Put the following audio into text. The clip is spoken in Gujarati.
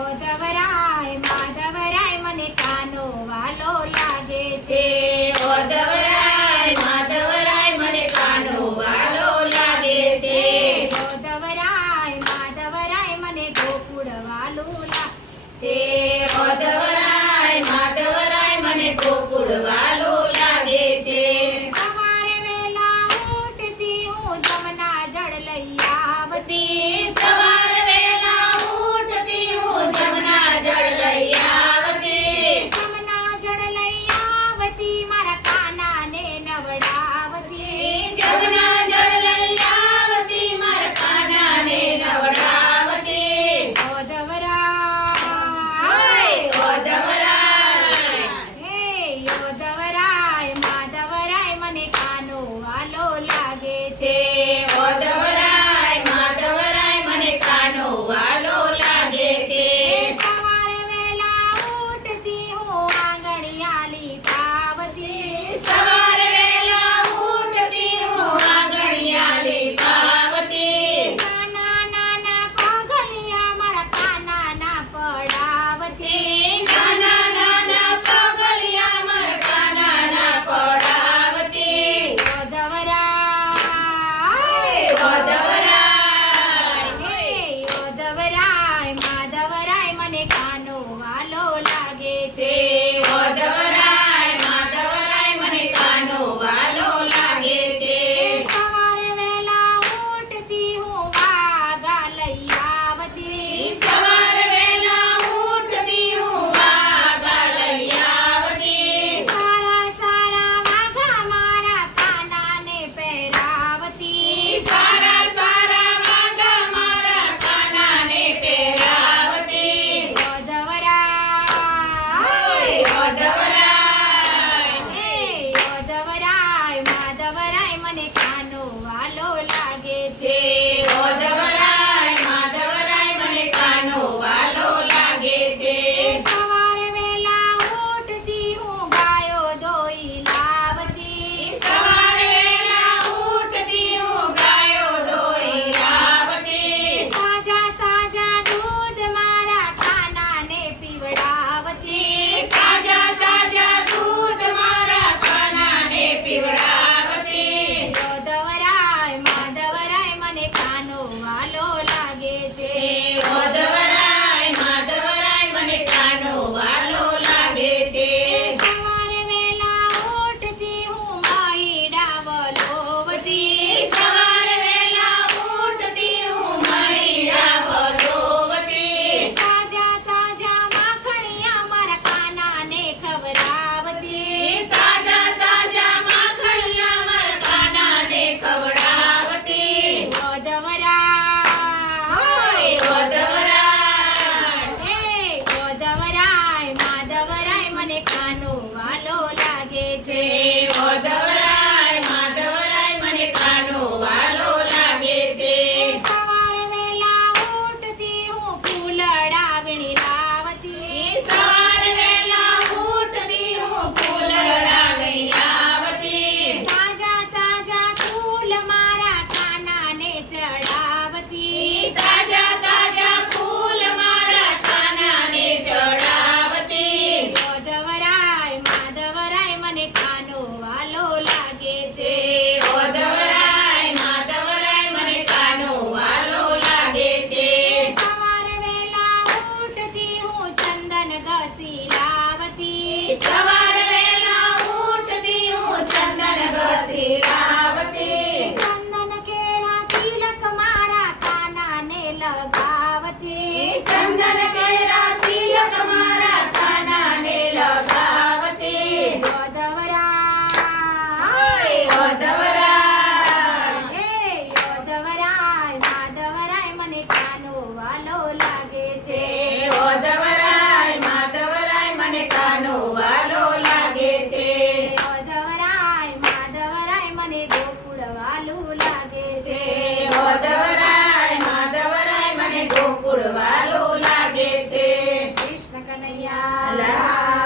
ઓધવરાય માધવરાય મને કાનો વાલો લાગે છે. ઓધવરાય માધવરાય મને કાનો વાલો લાગે છે. ઓધવરાય માધવરાય મને ગોકુળ વાલું લાગે છે. ઓધવરાય માધવરાય મને ગોકુળ વાલો લાગે છે. સવારે વહેલા ઉઠતી હું જમના જળ લઈ આવતી. સવાર વહેલા ઉઠતી હું જમના જળ લઈ આવતી. જમના જળ લઈ આવતી મારા કાનાને નવડાવતી. જમના જળ લઈ આવતી મારા કાનાને નવડાવતી. ઓધવરાય ઓધવરાય હે ઓધવરાય માધવરાય મને કાનો વાલો લાગે છે. ઓધવરાય માધવરાય મને કાનો વાલો લાગે છે. સવારે વહેલા ઉઠતી હું આંગણિયાલી પાવતી. સવાર વહેલા ઉઠતી હું આંગણિયાલી પાવતી. નાના નાના પગલિયા મારા કાનાના પડાવતી. નાના નાના પગલિયા મારા કાનાના પડાવતી. ઓધવરાય ઓધવરાય હે ઓધવરાય માધવરાય મને કાનો વાલો લાગે છે. ઓધવરાય માધવરાય મને કાનો વાલો લાગે છે. સવારે વહેલા ઉઠતી હું વાગા લઈ આવતી. સવાર વહેલા ઉઠતી હું વાગા લઈ આવતી. સારા સારા વાઘા મારા કાનાને પહેરાવતી. સારા સારા વાઘા મારા કાનાને પહેરાવતી. ઓધવરાય ઓધવરાય હે ઓધવરાય માધવરાય મને કાનો વાલો લાગે છે. ઓધવરાય માધવરાય મને કાનો વાલો લાગે છે. સવારે વહેલા ઉઠતી હું ગાયો દોઈ લાવતી. સવારે વહેલા ઉઠતી હું ગાયો દોઈ લાવતી. તાજા તાજા દૂધ મારા કાનાને પીવડાવતી. તાજા તાજા દૂધ મારા કાનાને પીવડાવતી. ઓધવરાય માધવરાય મને કાનો વાલો લાગે છે. ઓધવરાય માધવરાય મને કાનો વાલો લાગે છે. સવારે વહેલા ઉઠતી હું માહીડા વલોવતી. સવારે વહેલા ઉઠતી હું મહીડા વલોવતી. તાજા તાજા માખણિયા મારા કાનાને ખવડાવતી. તાજા તાજા માખણિયા મારા કાનાને ખવડાવતી. ઓધવરાય ઓધવરાય હે ઓધવરાય માધવરાય મને કાનો વાલો લાગે છે. ઓધવરાય માધવરાય મને કાનો વાલો લાગે છે. સવારે વહેલા ઉઠતી હું ફૂલડા વીણી લાવતી. સવાર વહેલા ઉઠતી હું ફૂલડા લઈ આવતી. તાજા તાજા ફૂલ મારા કાનાને ચડાવતી. તાજા તાજા ફૂલ મારા કાનાને ચડાવતી. ઓધવરાય માધવરાય મને કાનો વાલો લાગે છે. ઓધવરાય માધવરાય મને કાનો વાલો લાગે છે. સવારે વહેલા ઉઠતી હું ચંદન ઘસી લાવતી. સવાર વહેલા ઉઠતી હું ચંદન ઘસી લાવતી. ચંદન કેરા તિલક મારા કાનાને લગાવતી. ચંદન કેરા તિલક મારા કાનાને લગાવતી. ઓધવરાય ઓધવરાય હે ઓધવરાય માધવરાય મને કાનો વાલો લાગે છે. ઓધવરાય માધવરાય મને કાનો વાલો લાગે છે. ઓધવરાય માધવરાય મને ગોકુળ વાલું લાગે છે. ઓધવરાય માધવરાય મને ગોકુળ વાલો લાગે છે. કૃષ્ણ કનૈયા લા